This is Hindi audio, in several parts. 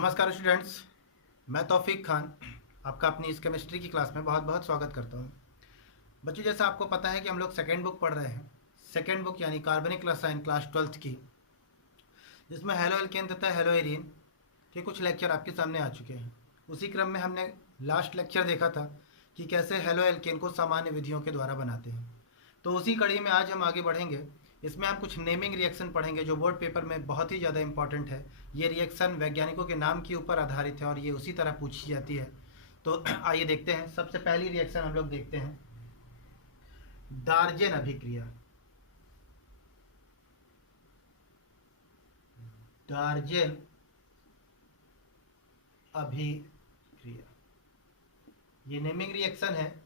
नमस्कार स्टूडेंट्स, मैं तौफीक खान आपका अपनी इस केमिस्ट्री की क्लास में बहुत बहुत स्वागत करता हूँ। बच्चों, जैसा आपको पता है कि हम लोग सेकेंड बुक पढ़ रहे हैं। सेकेंड बुक यानी कार्बनिक रसायन क्लास 12th की, जिसमें हेलो एल्केन तथा हेलो एरीन के कुछ लेक्चर आपके सामने आ चुके हैं। उसी क्रम में हमने लास्ट लेक्चर देखा था कि कैसे हेलो एल्केन को सामान्य विधियों के द्वारा बनाते हैं। तो उसी कड़ी में आज हम आगे बढ़ेंगे। इसमें हम कुछ नेमिंग रिएक्शन पढ़ेंगे जो बोर्ड पेपर में बहुत ही ज़्यादा इंपॉर्टेंट है। ये रिएक्शन वैज्ञानिकों के नाम के ऊपर आधारित है और ये उसी तरह पूछी जाती है। तो आइए देखते हैं। सबसे पहली रिएक्शन हम लोग देखते हैं, डार्जेन अभिक्रिया। डार्जेन अभिक्रिया ये नेमिंग रिएक्शन है।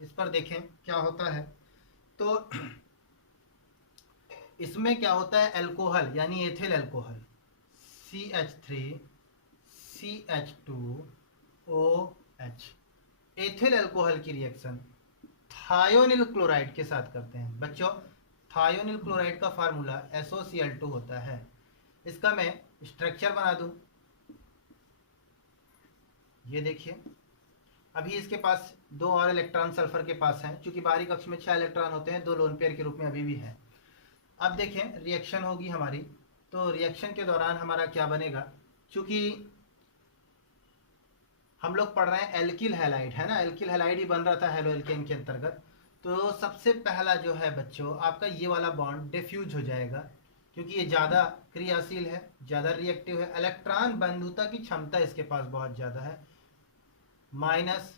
इस पर देखें क्या होता है। तो इसमें क्या होता है, एल्कोहल यानी ethyl alcohol CH3CH2OH ethyl alcohol की रिएक्शन थायोनिल क्लोराइड के साथ करते हैं। बच्चों, थायोनिल क्लोराइड का फार्मूला SOCl2 होता है। इसका मैं स्ट्रक्चर बना दूं। ये देखिए, अभी इसके पास 2 और इलेक्ट्रॉन सल्फर के पास हैं। चूंकि बाहरी कक्ष में 6 इलेक्ट्रॉन होते हैं, 2 लोन पेयर के रूप में अभी भी है। अब देखें, रिएक्शन होगी हमारी। तो रिएक्शन के दौरान हमारा क्या बनेगा, चूंकि हम लोग पढ़ रहे हैं एल्किल हैलाइड, है ना। एल्किल हैलाइड ही बन रहा था हेलो एल्केन के अंतर्गत। तो सबसे पहला जो है बच्चों, आपका ये वाला बॉन्ड डिफ्यूज हो जाएगा, क्योंकि ये ज़्यादा क्रियाशील है, ज़्यादा रिएक्टिव है। इलेक्ट्रॉन बंधुता की क्षमता इसके पास बहुत ज़्यादा है। माइनस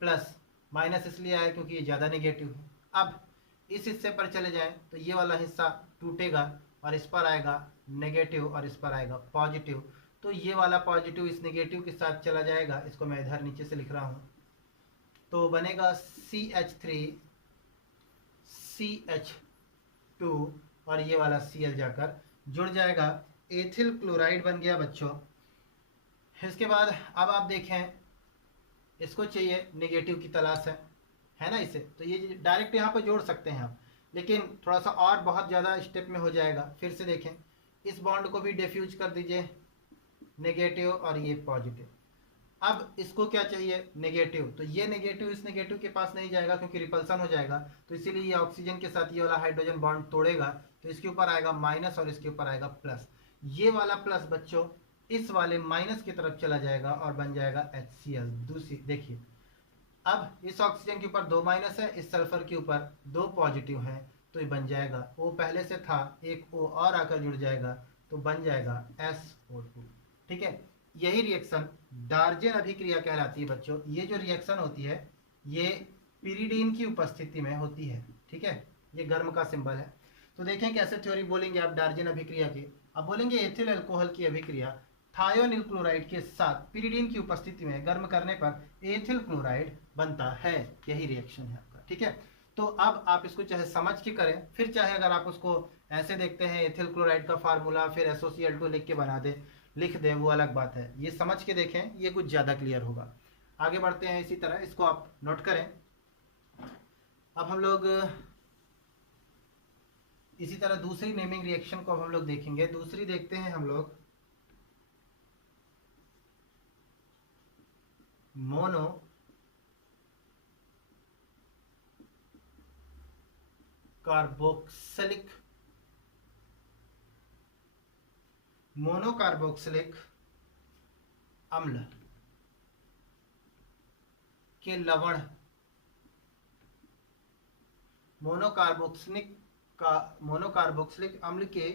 प्लस, माइनस इसलिए आया क्योंकि ये ज़्यादा नेगेटिव है। अब इस हिस्से पर चले जाएं तो ये वाला हिस्सा टूटेगा और इस पर आएगा नेगेटिव और इस पर आएगा पॉजिटिव। तो ये वाला पॉजिटिव इस नेगेटिव के साथ चला जाएगा। इसको मैं इधर नीचे से लिख रहा हूँ। तो बनेगा CH3CH2 और ये वाला Cl जाकर जुड़ जाएगा, एथिल क्लोराइड बन गया बच्चों। इसके बाद अब आप देखें, इसको चाहिए नेगेटिव की तलाश है ना इसे। तो ये डायरेक्ट यहाँ पर जोड़ सकते हैं आप, लेकिन थोड़ा सा और बहुत ज़्यादा स्टेप में हो जाएगा। फिर से देखें, इस बॉन्ड को भी डिफ्यूज कर दीजिए, नेगेटिव और ये पॉजिटिव। अब इसको क्या चाहिए, नेगेटिव। तो ये नेगेटिव इस नेगेटिव के पास नहीं जाएगा क्योंकि रिपल्सन हो जाएगा। तो इसीलिए ये ऑक्सीजन के साथ ये वाला हाइड्रोजन बॉन्ड तोड़ेगा। तो इसके ऊपर आएगा माइनस और इसके ऊपर आएगा प्लस। ये वाला प्लस बच्चों इस वाले माइनस की तरफ चला जाएगा और बन जाएगा HCl। दूसरी देखिए, अब इस ऑक्सीजन के ऊपर 2 माइनस है, इस सल्फर के ऊपर 2 पॉजिटिव हैं। तो ये बन जाएगा, O पहले से था, एक O और आकर जुड़ जाएगा तो बन जाएगा SO2। ठीक है, यही रिएक्शन डार्जेन अभिक्रिया कहलाती है बच्चों। ये जो रिएक्शन होती है ये पिरिडीन की उपस्थिति में होती है। ठीक है, ये गर्म का सिंबल है। तो देखें कैसे थ्योरी बोलेंगे आप डार्जेन अभिक्रिया की। अब बोलेंगे एथिल अल्कोहल की अभिक्रिया थायोनिल क्लोराइड के साथ पिरिडीन की उपस्थिति में गर्म करने पर एथिल क्लोराइड बनता है। यही रिएक्शन है आपका। ठीक है, तो अब आप इसको चाहे समझ के करें, फिर चाहे अगर आप उसको ऐसे देखते हैं एथिल क्लोराइड का फार्मूला फिर SOCl2 लिख के बना दे लिख दें, वो अलग बात है। ये समझ के देखें, ये कुछ ज़्यादा क्लियर होगा। आगे बढ़ते हैं। इसी तरह इसको आप नोट करें। अब हम लोग इसी तरह दूसरी नेमिंग रिएक्शन को अब हम लोग देखेंगे। दूसरी देखते हैं हम लोग, मोनो कार्बोक्सिलिक मोनोकार्बोक्सिलिक अम्ल के लवण, मोनोकार्बोक्सिलिक अम्ल के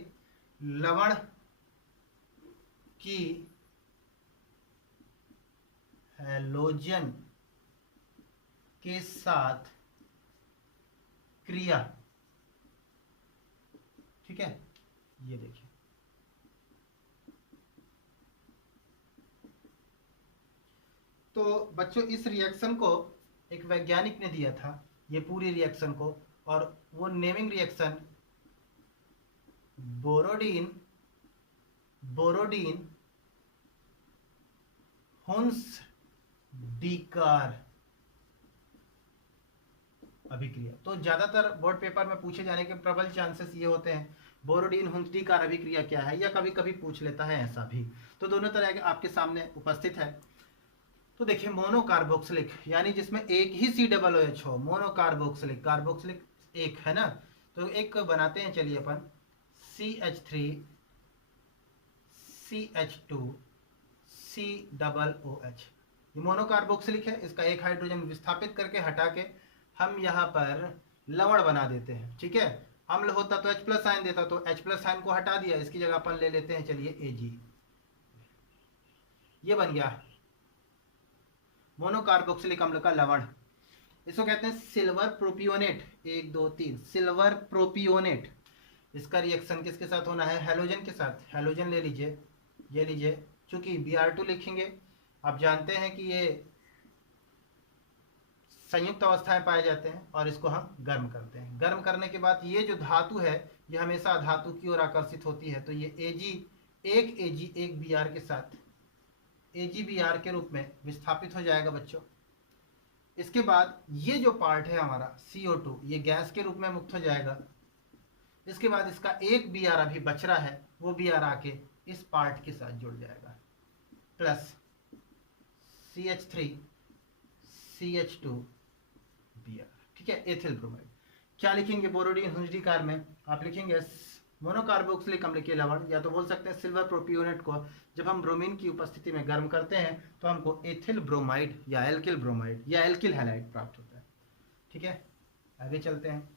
लवण की हैलोजन के साथ क्रिया। ठीक है, ये देखिए, तो बच्चों इस रिएक्शन को एक वैज्ञानिक ने दिया था, ये पूरी रिएक्शन को, और वो नेमिंग रिएक्शन बोरोडीन हुंस-डीकार अभिक्रिया। तो ज्यादातर बोर्ड पेपर में पूछे जाने के प्रबल चांसेस ये होते हैं बोरोडीन हुंजडीकार अभिक्रिया क्या है, या कभी कभी पूछ लेता है ऐसा भी। तो दोनों तरह के आपके सामने उपस्थित है। तो देखिए मोनोकार्बोक्सिलिक यानी जिसमें एक ही COOH हो, मोनोकार्बोक्सिलिक, कार्बोक्सिलिक एक है ना, तो एक बनाते हैं चलिए अपन CH3 CH2 COOH। ये मोनोकार्बोक्सिलिक है, इसका एक हाइड्रोजन विस्थापित करके हटा के हम यहाँ पर लवण बना देते हैं। ठीक है, अम्ल होता तो H+ आयन देता, तो H+ आयन को हटा दिया, इसकी जगह अपन ले लेते हैं चलिए Ag। ये बन गया मोनोकार्बोक्सिलिक अम्ल का लवण। इसको कहते हैं सिल्वर प्रोपियोनेट। 1 2 3 silver propionate. इसका रिएक्शन किसके साथ होना है, हैलोजन के साथ। हैलोजन ले लीजिए, ये लीजिए, चूंकि Br2 लिखेंगे, आप जानते हैं कि ये संयुक्त अवस्थाएं पाए जाते हैं और इसको हम गर्म करते हैं। गर्म करने के बाद ये जो धातु है ये हमेशा धातु की ओर आकर्षित होती है, तो ये एक एक Br के साथ AgBr के रूप में विस्थापित हो जाएगा बच्चों। इसके बाद ये जो पार्ट है हमारा CO2 ये गैस के रूप में मुक्त हो जाएगा। इसके बाद इसका एक Br अभी बच रहा है, वो Br आके इस पार्ट के साथ जुड़ जाएगा, प्लस CH3 CH2 Br। ठीक है, एथिल ब्रोमाइड। क्या लिखेंगे बोरोडीन हुंजडीकार में, आप लिखेंगे मोनोकार्बोक्सिलिक अम्ल के लवण, या तो बोल सकते हैं सिल्वर प्रोपियोनेट को जब हम ब्रोमीन की उपस्थिति में गर्म करते हैं तो हमको एथिल ब्रोमाइड या एल्किल ब्रोमाइड या एल्किल हैलाइड प्राप्त होता है। ठीक है, आगे चलते हैं।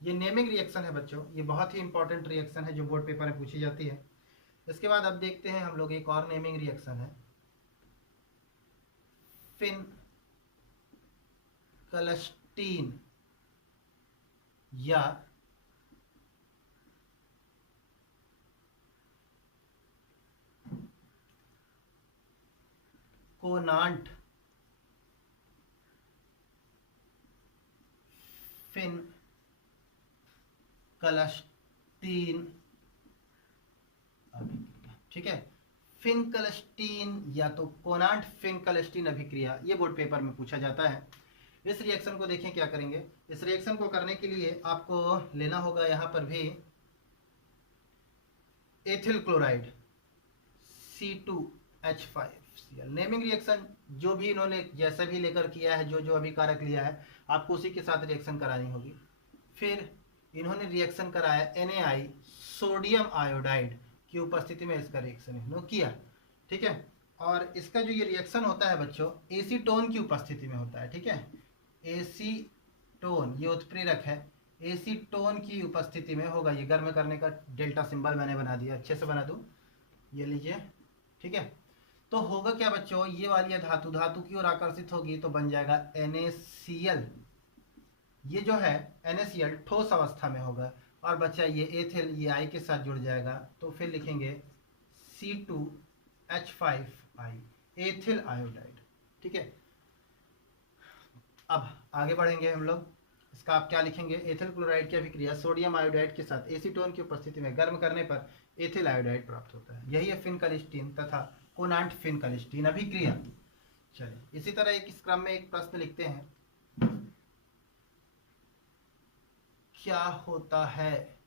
ये नेमिंग रिएक्शन है बच्चों, ये बहुत ही इंपॉर्टेंट रिएक्शन है जो बोर्ड पेपर में पूछी जाती है। इसके बाद अब देखते हैं हम लोग एक और नेमिंग रिएक्शन है, फिन कलस्टीन या कोनांट फिन कलस्टीन अभिक्रिया। ठीक है, फिन कलस्टीन या तो कोनांट फिन कलस्टीन अभिक्रिया, ये बोर्ड पेपर में पूछा जाता है। इस रिएक्शन को देखें क्या करेंगे। इस रिएक्शन को करने के लिए आपको लेना होगा यहाँ पर भी ethyl chloride C2H5Cl। Naming reaction जो भी इन्होंने जैसे भी लेकर किया है, जो जो अभी कारक लिया है आपको उसी के साथ रिएक्शन करानी होगी। फिर इन्होंने रिएक्शन कराया NaI सोडियम आयोडाइड की उपस्थिति में इसका रिएक्शन इन्होंने किया। ठीक है, और इसका जो ये रिएक्शन होता है बच्चों एसीटोन की उपस्थिति में होता है। ठीक है, एसीटोन ये उत्प्रेरक है, एसीटोन की उपस्थिति में होगा। ये गर्म करने का डेल्टा सिंबल मैंने बना दिया, अच्छे से बना दूं, ये लीजिए। ठीक है, तो होगा क्या बच्चों, ये वाली धातु की ओर आकर्षित होगी तो बन जाएगा NaCl। ये जो है NaCl ठोस अवस्था में होगा, और बच्चा ये एथिल ये I के साथ जुड़ जाएगा, तो फिर लिखेंगे C2H5I एथिल आयोडाइड। ठीक है, अब आगे बढ़ेंगे हम लोग। इसका आप क्या लिखेंगे, एथिल क्लोराइड की अभिक्रिया सोडियम आयोडाइड के साथ एसीटोन की उपस्थिति में गर्म करने पर एथिल आयोडाइड प्राप्त होता है। यही है फिनकलिस्टीन तथा कोनांट फिनकलिस्टीन अभिक्रिया। चलिए इसी तरह एक इस क्रम में एक प्रश्न लिखते हैं, क्या होता है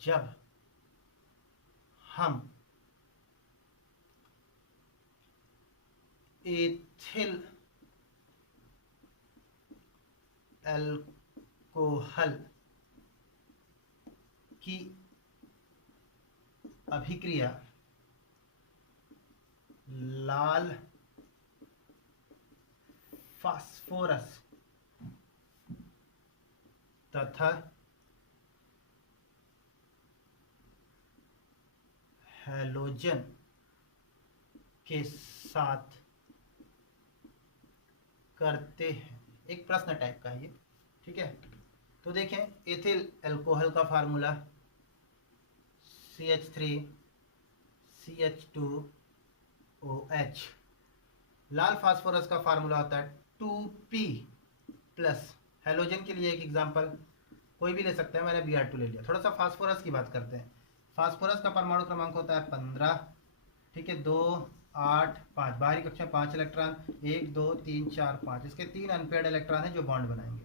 जब हम एथिल अल्कोहल की अभिक्रिया लाल फास्फोरस तथा हैलोजन के साथ करते हैं। एक प्रश्न टाइप का है ये। ठीक है, तो देखें एथिल अल्कोहल का फार्मूला CH3 CH2OH। लाल फास्फोरस का फार्मूला होता है 2P प्लस, हैलोजन के लिए एक एग्जांपल कोई भी ले सकते हैं, मैंने Br2 ले लिया। थोड़ा सा फास्फोरस की बात करते हैं। फास्फोरस का परमाणु क्रमांक होता है 15। ठीक है, 2 8 5 बाहरी कक्षा 5 इलेक्ट्रॉन, 1 2 3 4 5, इसके 3 अनपेयर्ड इलेक्ट्रॉन है जो बॉन्ड बनाएंगे।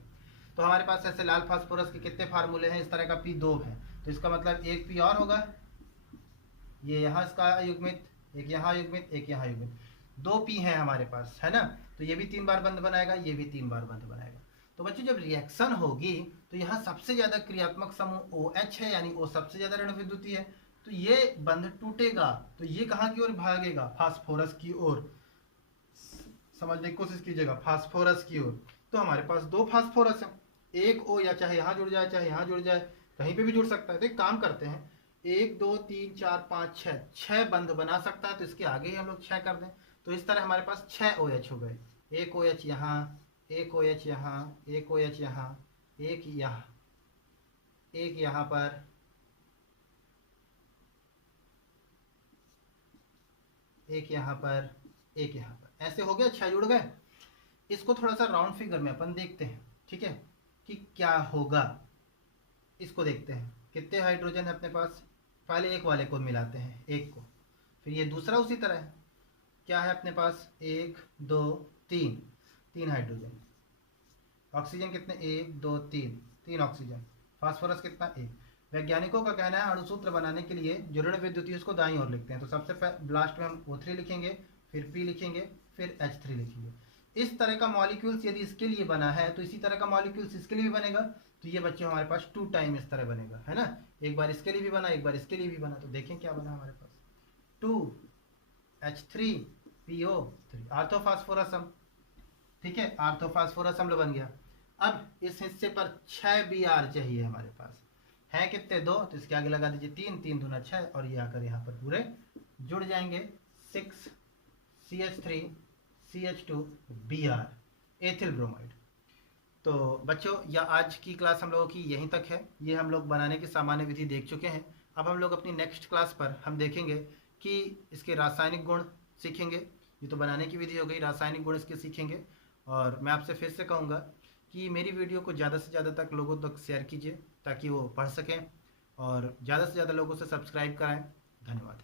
तो हमारे पास ऐसे लाल फास्फोरस के कितने फार्मूले हैं, इस तरह का P 2 है, तो इसका मतलब एक P और होगा, ये यहाँ इसका युग्मित, एक यहाँ युग्मित, एक यहाँ युग्मित, 2 P है हमारे पास, है ना। तो ये भी 3 बार बंध बनाएगा, ये भी 3 बार बंध बनाएगा। तो बच्चों जब रिएक्शन होगी तो यहाँ सबसे ज्यादा क्रियात्मक समूह OH है, यानी O सबसे ज्यादा ऋण विद्युतीय है, तो ये बंध टूटेगा, तो ये कहाँ की ओर भागेगा, फास्फोरस की ओर। समझने की कोशिश कीजिएगा, फास्फोरस की ओर। तो हमारे पास 2 फास्फोरस है, एक O या चाहे यहाँ जुड़ जाए चाहे यहाँ जुड़ जाए, कहीं पे भी जुड़ सकता है। तो एक काम करते हैं, 1 2 3 4 5 6, 6 बंध बना सकता है, तो इसके आगे ही हम लोग 6 कर दें। तो इस तरह हमारे पास 6 OH हो गए, एक OH यहाँ, एक OH यहाँ, एक OH यहाँ, एक यहाँ, एक यहाँ पर, एक यहाँ पर, एक यहाँ पर, ऐसे हो गया, 6 जुड़ गए। इसको थोड़ा सा राउंड फिगर में अपन देखते हैं, ठीक है, कि क्या होगा। इसको देखते हैं कितने हाइड्रोजन है अपने पास, पहले एक वाले को मिलाते हैं, एक को, फिर ये दूसरा उसी तरह है, क्या है अपने पास, 1 2 3, 3 हाइड्रोजन। ऑक्सीजन कितने, 1 2 3, 3 ऑक्सीजन। फास्फोरस कितना, 1। वैज्ञानिकों का कहना है अणुसूत्र बनाने के लिए जो ऋण विद्युतीय उसको दाईं ओर लिखते हैं, तो सबसे लास्ट में हम O3 लिखेंगे, फिर P लिखेंगे, फिर H3 लिखेंगे। इस तरह का मॉलिक्यूल्स यदि इसके लिए बना है तो इसी तरह का मॉलिक्यूल्स इसके लिए भी बनेगा। तो ये बच्चे हमारे पास 2 टाइम इस तरह बनेगा, है ना, एक बार इसके लिए भी बना, एक बार इसके लिए भी बना। तो देखें क्या बना हमारे पास, 2H3PO3, आर्थोफास्फोरस अम्ल, ठीक है, आर्थोफास्फोरस अम्ल बन गया। अब इस हिस्से पर 6 Br चाहिए हमारे पास, है कितने, 2, तो इसके आगे लगा दीजिए 3, 3 दूना 6, और ये आकर यहाँ पर पूरे जुड़ जाएंगे, 6CH3CH2Br, एथिल ब्रोमाइड। तो बच्चों या आज की क्लास हम लोगों की यहीं तक है, ये हम लोग बनाने की सामान्य विधि देख चुके हैं। अब हम लोग अपनी नेक्स्ट क्लास पर हम देखेंगे कि इसके रासायनिक गुण सीखेंगे। ये तो बनाने की विधि हो गई, रासायनिक गुण इसके सीखेंगे। और मैं आपसे फिर से कहूँगा कि मेरी वीडियो को ज़्यादा से ज़्यादा तक लोगों तक शेयर कीजिए ताकि वो पढ़ सकें, और ज़्यादा से ज़्यादा लोगों से सब्सक्राइब कराएं। धन्यवाद।